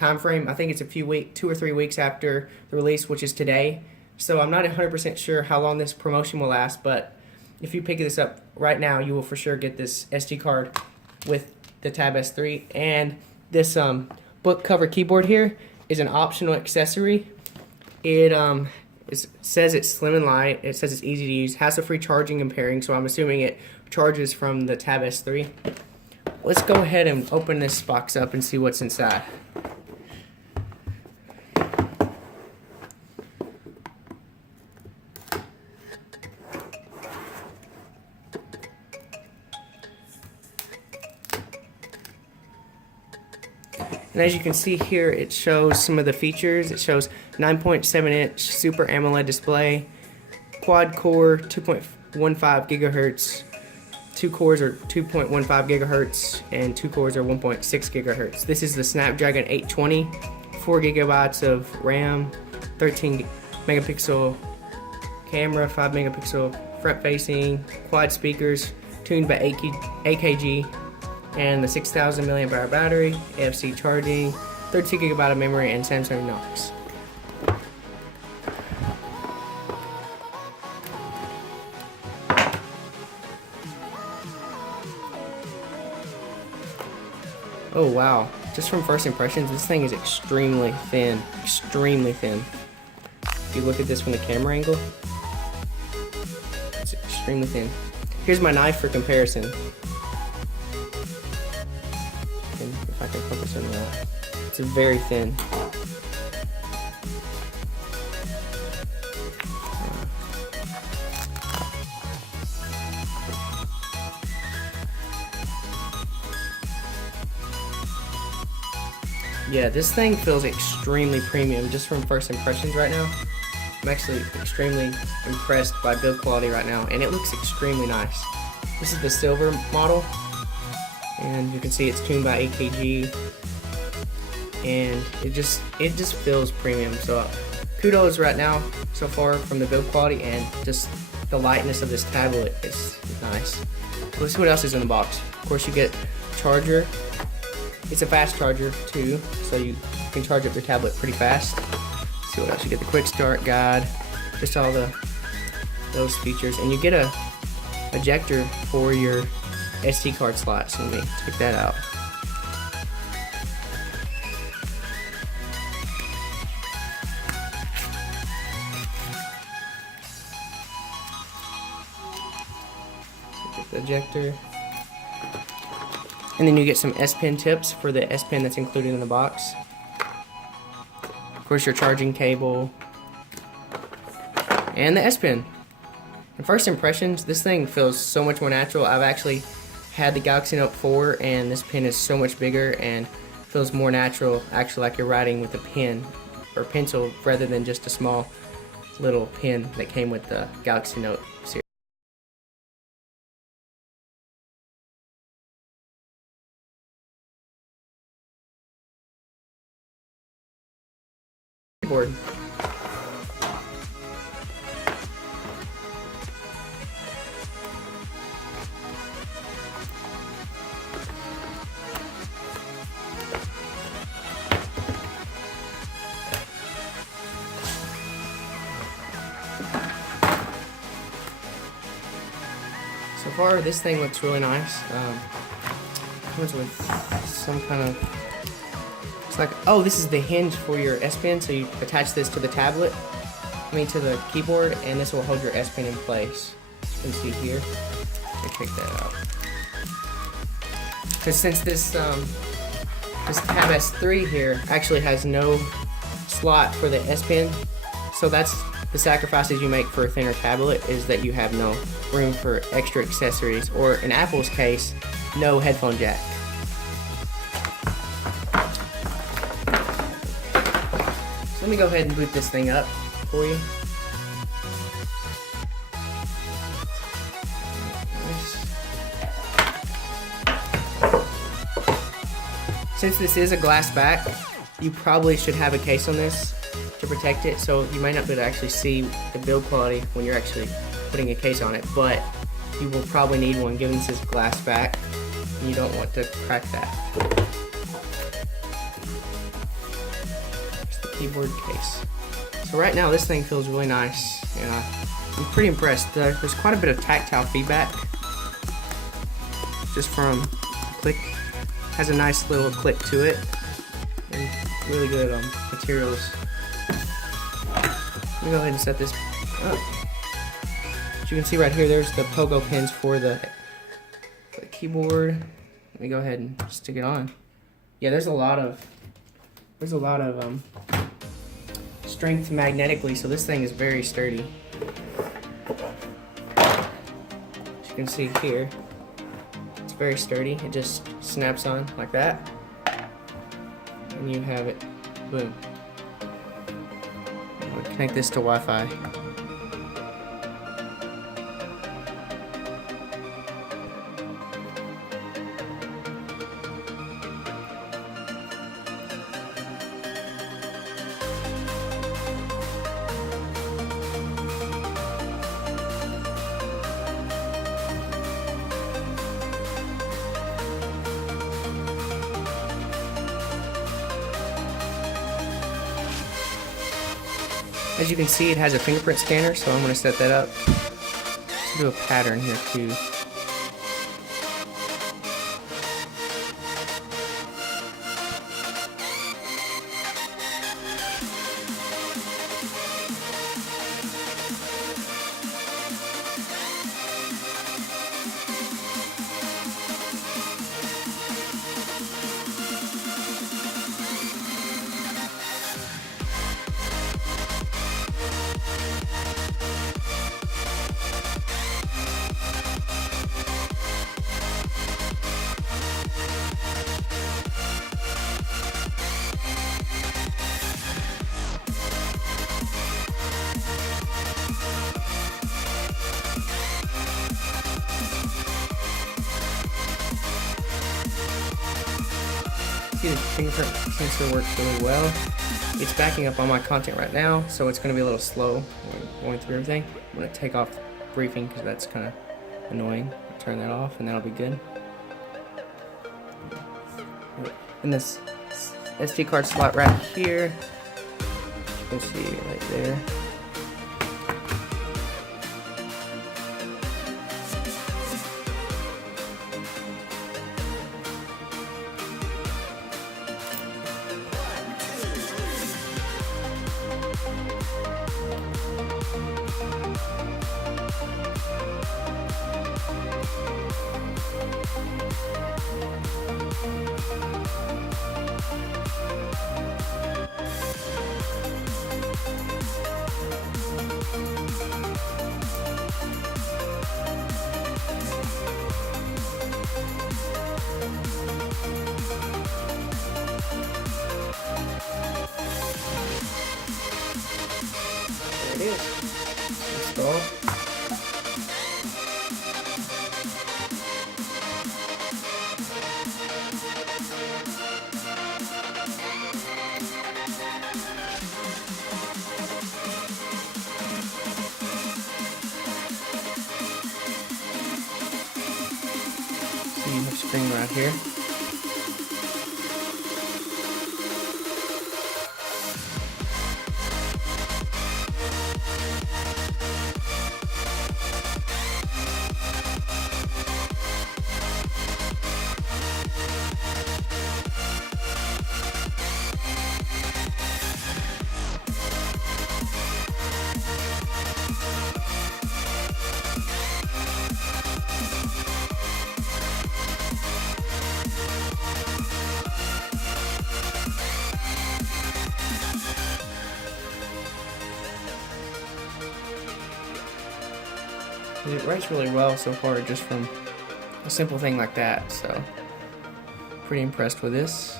time frame. I think it's 2 or 3 weeks after the release, which is today. So I'm not 100% sure how long this promotion will last, but if you pick this up right now, you will for sure get this SD card with the Tab S3. And this book cover keyboard here is an optional accessory. It says it's slim and light. It says it's easy to use. Hassle-free charging and pairing, so I'm assuming it charges from the Tab S3. Let's go ahead and open this box up and see what's inside. And as you can see here, it shows some of the features. It shows 9.7-inch Super AMOLED display, quad-core 2.15 gigahertz, 2 cores are 2.15 gigahertz, and 2 cores are 1.6 gigahertz. This is the Snapdragon 820, 4 gigabytes of RAM, 13 megapixel camera, 5 megapixel front-facing, quad speakers, tuned by AKG, and the 6,000 milliamp hour battery, NFC charging, 32 gigabyte of memory, and Samsung Knox. Oh wow, just from first impressions, this thing is extremely thin, extremely thin. If you look at this from the camera angle, it's extremely thin. Here's my knife for comparison. If I can focus on that, it's very thin. Yeah, this thing feels extremely premium just from first impressions right now. I'm actually extremely impressed by build quality right now, and it looks extremely nice. This is the silver model, and you can see it's tuned by AKG, and it just feels premium. So kudos right now so far from the build quality, and just the lightness of this tablet is nice. Let's see what else is in the box. Of course, you get a charger. It's a fast charger too, so you can charge up your tablet pretty fast. Let's see what else. You get the quick start guide, just all those features, and you get a ejector for your SD card slot. So let me take that out. Get the ejector. And then you get some S Pen tips for the S Pen that's included in the box. Of course, your charging cable and the S Pen. In first impressions, this thing feels so much more natural. I've actually had the Galaxy Note 4, and this pen is so much bigger and feels more natural, actually like you're writing with a pen or pencil rather than just a small little pen that came with the Galaxy Note series. Board. So far, this thing looks really nice. Comes with some kind of. It's like, oh, this is the hinge for your S Pen, so you attach this to the tablet, to the keyboard, and this will hold your S Pen in place. As you can see here. Let me take that out. Because since this Tab S3 here actually has no slot for the S Pen, so that's the sacrifices you make for a thinner tablet, is that you have no room for extra accessories, or in Apple's case, no headphone jack. So let me go ahead and boot this thing up for you. Since this is a glass back, you probably should have a case on this to protect it, so you might not be able to actually see the build quality when you're actually putting a case on it, but you will probably need one given this is glass back, and you don't want to crack that. keyboard case. So right now this thing feels really nice, and I'm pretty impressed. There's quite a bit of tactile feedback just from click. Has a nice little click to it, and really good materials. Let me go ahead and set this up. As you can see right here, there's the pogo pins for the keyboard. Let me go ahead and stick it on. Yeah, there's a lot of strength magnetically, so this thing is very sturdy. As you can see here, it's very sturdy. It just snaps on like that, and you have it. Boom. I'm gonna connect this to Wi-Fi. As you can see, it has a fingerprint scanner, so I'm going to set that up. Let's do a pattern here too. See, the fingerprint sensor works really well. It's backing up all my content right now, so it's going to be a little slow going through everything. I'm going to take off briefing because that's kind of annoying. Turn that off and that'll be good. And this SD card slot right here, you can see right there. There it is. Install. So you have spring right here. It writes really well so far, just from a simple thing like that, so pretty impressed with this.